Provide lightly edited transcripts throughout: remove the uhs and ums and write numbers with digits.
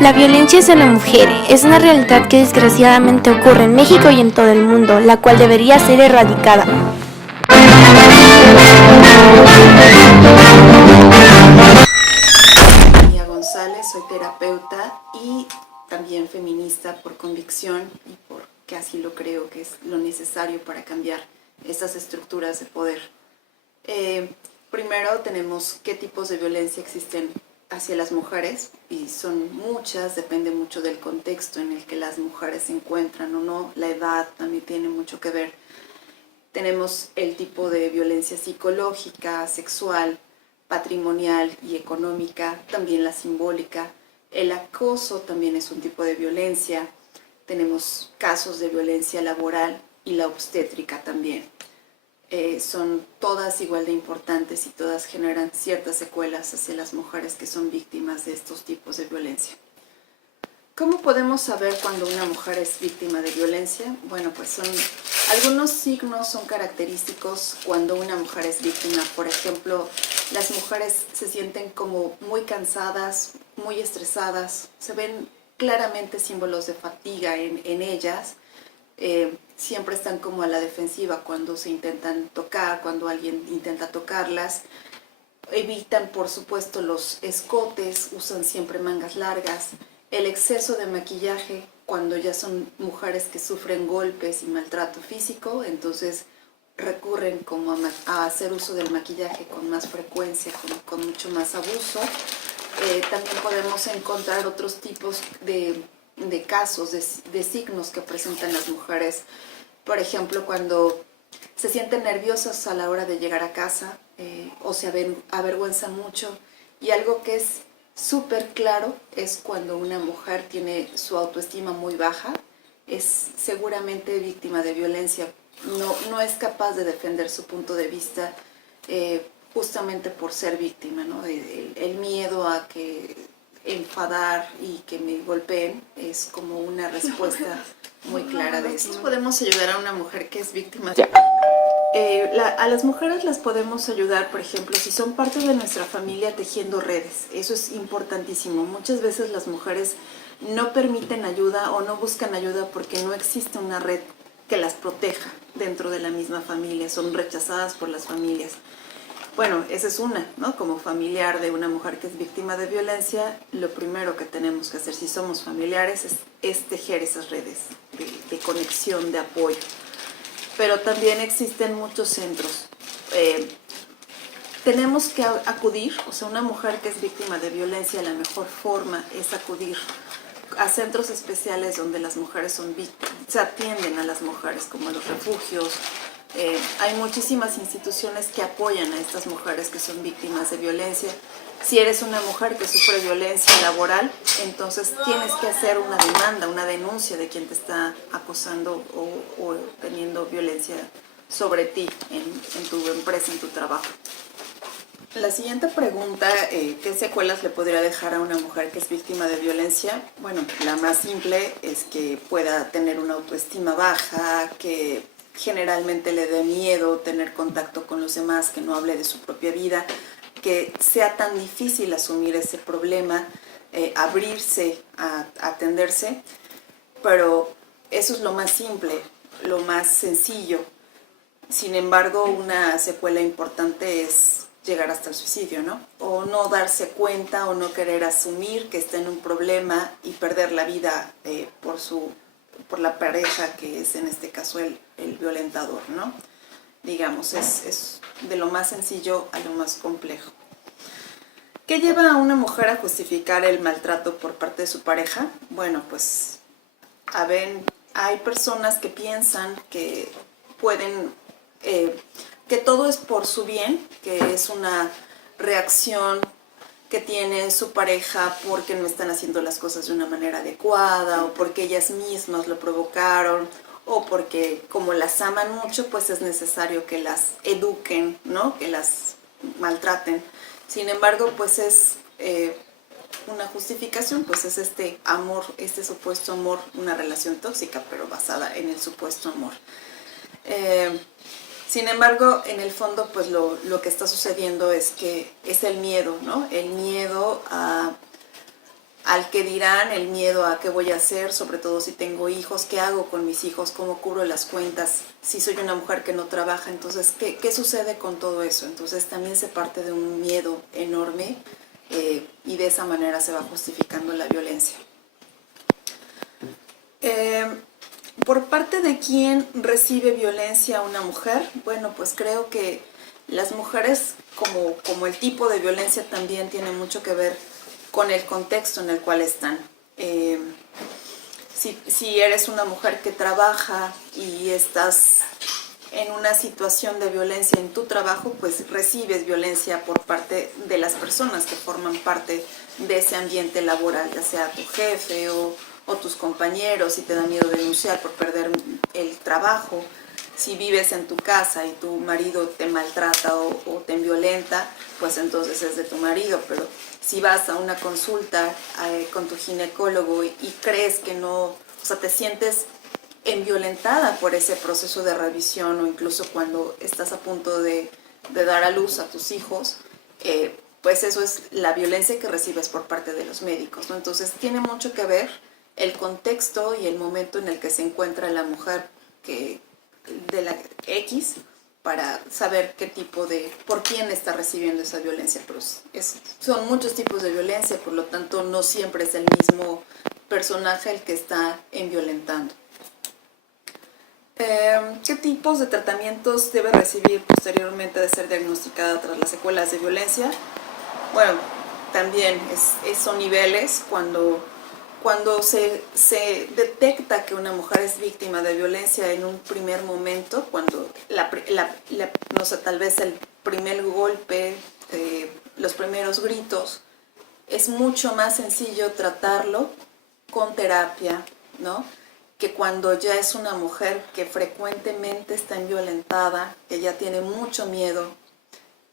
La violencia hacia la mujer es una realidad que desgraciadamente ocurre en México y en todo el mundo, la cual debería ser erradicada. María González, soy terapeuta y también feminista por convicción y porque así lo creo que es lo necesario para cambiar estas estructuras de poder. Primero tenemos qué tipos de violencia existen hacia las mujeres, y son muchas, depende mucho del contexto en el que las mujeres se encuentran o no, la edad también tiene mucho que ver. Tenemos el tipo de violencia psicológica, sexual, patrimonial y económica, también la simbólica. El acoso también es un tipo de violencia. Tenemos casos de violencia laboral y la obstétrica también. Son todas igual de importantes y todas generan ciertas secuelas hacia las mujeres que son víctimas de estos tipos de violencia. ¿Cómo podemos saber cuando una mujer es víctima de violencia? Bueno, pues algunos signos son característicos cuando una mujer es víctima. Por ejemplo, las mujeres se sienten como muy cansadas, muy estresadas, se ven claramente símbolos de fatiga en ellas. Siempre están como a la defensiva cuando se intentan tocar, cuando alguien intenta tocarlas. Evitan, por supuesto, los escotes, usan siempre mangas largas. El exceso de maquillaje, cuando ya son mujeres que sufren golpes y maltrato físico, entonces recurren como a hacer uso del maquillaje con más frecuencia, con mucho más abuso. También podemos encontrar otros tipos de casos, de signos que presentan las mujeres. Por ejemplo, cuando se sienten nerviosas a la hora de llegar a casa o se avergüenzan mucho. Y algo que es súper claro es cuando una mujer tiene su autoestima muy baja, es seguramente víctima de violencia. No es capaz de defender su punto de vista justamente por ser víctima, ¿no? El miedo a que enfadar y que me golpeen es como una respuesta muy clara de esto. Podemos ayudar a una mujer que es víctima de... A las mujeres las podemos ayudar, por ejemplo, si son parte de nuestra familia, tejiendo redes. Eso es importantísimo. Muchas veces las mujeres no permiten ayuda o no buscan ayuda porque no existe una red que las proteja dentro de la misma familia. Son rechazadas por las familias. Bueno, esa es una, ¿no? Como familiar de una mujer que es víctima de violencia, lo primero que tenemos que hacer si somos familiares es tejer esas redes de conexión, de apoyo. Pero también existen muchos centros. Tenemos que acudir, o sea, una mujer que es víctima de violencia, la mejor forma es acudir a centros especiales donde las mujeres son víctimas, se atienden a las mujeres, como los refugios. Hay muchísimas instituciones que apoyan a estas mujeres que son víctimas de violencia. Si eres una mujer que sufre violencia laboral, entonces tienes que hacer una demanda, una denuncia de quien te está acosando o teniendo violencia sobre ti en tu empresa, en tu trabajo. La siguiente pregunta, ¿qué secuelas le podría dejar a una mujer que es víctima de violencia? Bueno, la más simple es que pueda tener una autoestima baja, que generalmente le dé miedo tener contacto con los demás, que no hable de su propia vida, que sea tan difícil asumir ese problema, abrirse a atenderse, pero eso es lo más simple, lo más sencillo. Sin embargo, una secuela importante es llegar hasta el suicidio, ¿no? O no darse cuenta o no querer asumir que está en un problema y perder la vida por la pareja, que es en este caso el violentador, ¿no? Digamos, es de lo más sencillo a lo más complejo. ¿Qué lleva a una mujer a justificar el maltrato por parte de su pareja? Bueno, pues hay personas que piensan que pueden, que todo es por su bien, que es una reacción que tiene su pareja porque no están haciendo las cosas de una manera adecuada, o porque ellas mismas lo provocaron, o porque como las aman mucho, pues es necesario que las eduquen, ¿no? Que las maltraten. Sin embargo, pues es una justificación, pues es este amor, este supuesto amor, una relación tóxica, pero basada en el supuesto amor. Sin embargo, en el fondo, pues lo que está sucediendo es que es el miedo, ¿no? El miedo a al que dirán, el miedo a qué voy a hacer, sobre todo si tengo hijos, qué hago con mis hijos, cómo cubro las cuentas, si soy una mujer que no trabaja, entonces, ¿qué sucede con todo eso? Entonces también se parte de un miedo enorme y de esa manera se va justificando la violencia. Por parte de quién recibe violencia a una mujer, bueno, pues creo que las mujeres, como el tipo de violencia, también tiene mucho que ver con el contexto en el cual están. Si eres una mujer que trabaja y estás en una situación de violencia en tu trabajo, pues recibes violencia por parte de las personas que forman parte de ese ambiente laboral, ya sea tu jefe o tus compañeros, si te da miedo denunciar por perder el trabajo. Si vives en tu casa y tu marido te maltrata o te violenta, pues entonces es de tu marido. Pero si vas a una consulta con tu ginecólogo y crees que no, o sea, te sientes violentada por ese proceso de revisión, o incluso cuando estás a punto de dar a luz a tus hijos, pues eso es la violencia que recibes por parte de los médicos, ¿no? Entonces tiene mucho que ver el contexto y el momento en el que se encuentra la mujer de la X, para saber qué tipo por quién está recibiendo esa violencia. Pero son muchos tipos de violencia, por lo tanto no siempre es el mismo personaje el que está violentando. ¿Qué tipos de tratamientos debe recibir posteriormente de ser diagnosticada tras las secuelas de violencia? Bueno, también son niveles. Cuando se detecta que una mujer es víctima de violencia en un primer momento, cuando no sé, tal vez el primer golpe, los primeros gritos, es mucho más sencillo tratarlo con terapia, ¿no? Que cuando ya es una mujer que frecuentemente está violentada, que ya tiene mucho miedo,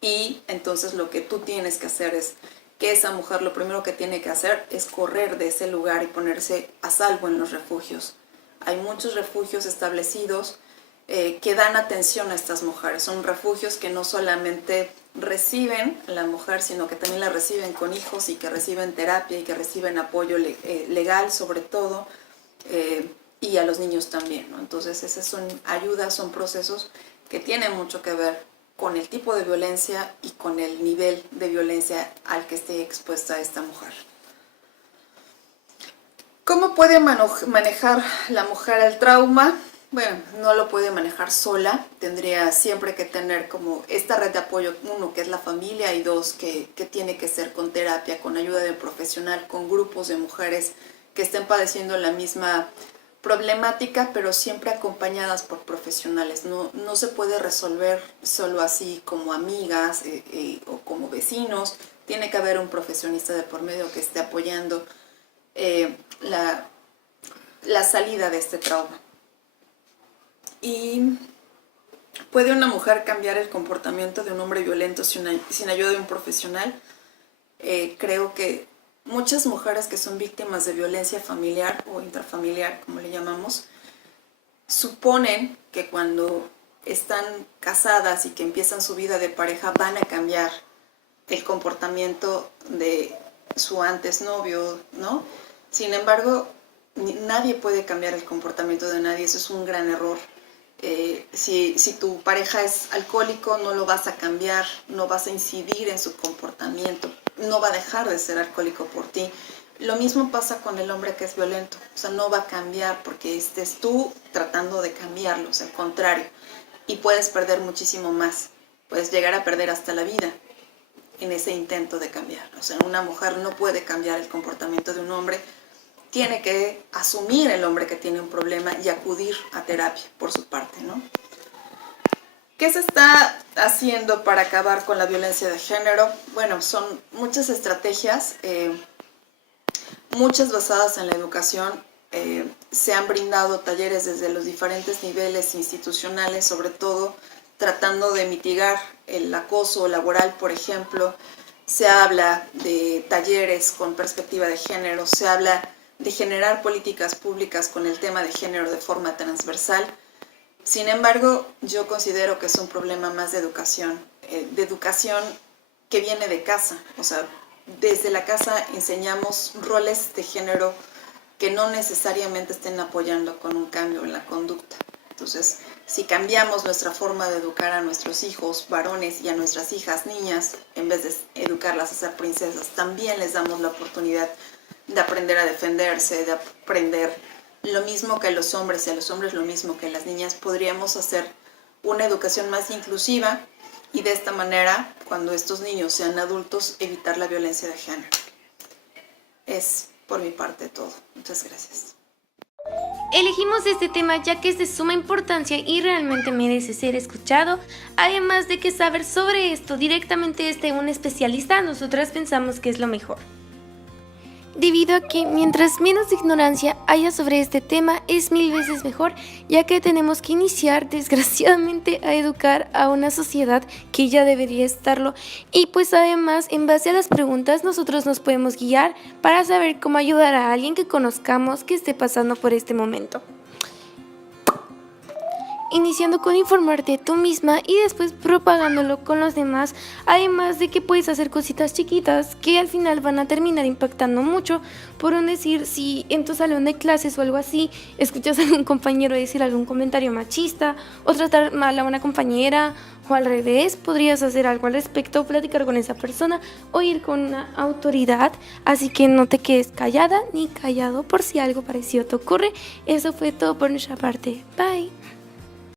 y entonces lo que tú tienes que hacer es que esa mujer lo primero que tiene que hacer es correr de ese lugar y ponerse a salvo en los refugios. Hay muchos refugios establecidos que dan atención a estas mujeres. Son refugios que no solamente reciben a la mujer, sino que también la reciben con hijos y que reciben terapia y que reciben apoyo legal sobre todo, y a los niños también, ¿no? Entonces esas son ayudas, son procesos que tienen mucho que ver con el tipo de violencia y con el nivel de violencia al que esté expuesta esta mujer. ¿Cómo puede manejar la mujer el trauma? Bueno, no lo puede manejar sola, tendría siempre que tener como esta red de apoyo, uno, que es la familia, y dos, que tiene que ser con terapia, con ayuda de profesional, con grupos de mujeres que estén padeciendo la misma problemática, pero siempre acompañadas por profesionales. No se puede resolver solo así como amigas o como vecinos. Tiene que haber un profesionista de por medio que esté apoyando la salida de este trauma. ¿Y puede una mujer cambiar el comportamiento de un hombre violento sin ayuda de un profesional? Creo que muchas mujeres que son víctimas de violencia familiar o intrafamiliar, como le llamamos, suponen que cuando están casadas y que empiezan su vida de pareja van a cambiar el comportamiento de su antes novio, ¿no? Sin embargo, nadie puede cambiar el comportamiento de nadie, eso es un gran error. Si tu pareja es alcohólico, no lo vas a cambiar, no vas a incidir en su comportamiento, no va a dejar de ser alcohólico por ti. Lo mismo pasa con el hombre que es violento, o sea, no va a cambiar porque estés tú tratando de cambiarlo, o sea, al contrario, y puedes perder muchísimo más, puedes llegar a perder hasta la vida en ese intento de cambiar. O sea, una mujer no puede cambiar el comportamiento de un hombre, tiene que asumir el hombre que tiene un problema y acudir a terapia por su parte, ¿no? ¿Qué se está haciendo para acabar con la violencia de género? Bueno, son muchas estrategias, muchas basadas en la educación. Se han brindado talleres desde los diferentes niveles institucionales, sobre todo tratando de mitigar el acoso laboral, por ejemplo. Se habla de talleres con perspectiva de género, se habla de generar políticas públicas con el tema de género de forma transversal. Sin embargo, yo considero que es un problema más de educación que viene de casa. O sea, desde la casa enseñamos roles de género que no necesariamente estén apoyando con un cambio en la conducta. Entonces, si cambiamos nuestra forma de educar a nuestros hijos varones y a nuestras hijas niñas, en vez de educarlas a ser princesas, también les damos la oportunidad de aprender a defenderse, de aprender lo mismo que los hombres y a los hombres lo mismo que las niñas, podríamos hacer una educación más inclusiva y de esta manera, cuando estos niños sean adultos, evitar la violencia de género. Es por mi parte todo. Muchas gracias. Elegimos este tema ya que es de suma importancia y realmente merece ser escuchado, además de que saber sobre esto directamente desde un especialista, nosotras pensamos que es lo mejor. Debido a que mientras menos ignorancia haya sobre este tema es 1000 veces mejor, ya que tenemos que iniciar desgraciadamente a educar a una sociedad que ya debería estarlo, y pues además en base a las preguntas nosotros nos podemos guiar para saber cómo ayudar a alguien que conozcamos que esté pasando por este momento. Iniciando con informarte tú misma y después propagándolo con los demás, además de que puedes hacer cositas chiquitas que al final van a terminar impactando mucho. Por un decir, si en tu salón de clases o algo así escuchas a algún compañero decir algún comentario machista o tratar mal a una compañera o al revés, podrías hacer algo al respecto, platicar con esa persona o ir con una autoridad, así que no te quedes callada ni callado por si algo parecido te ocurre. Eso fue todo por nuestra parte. Bye.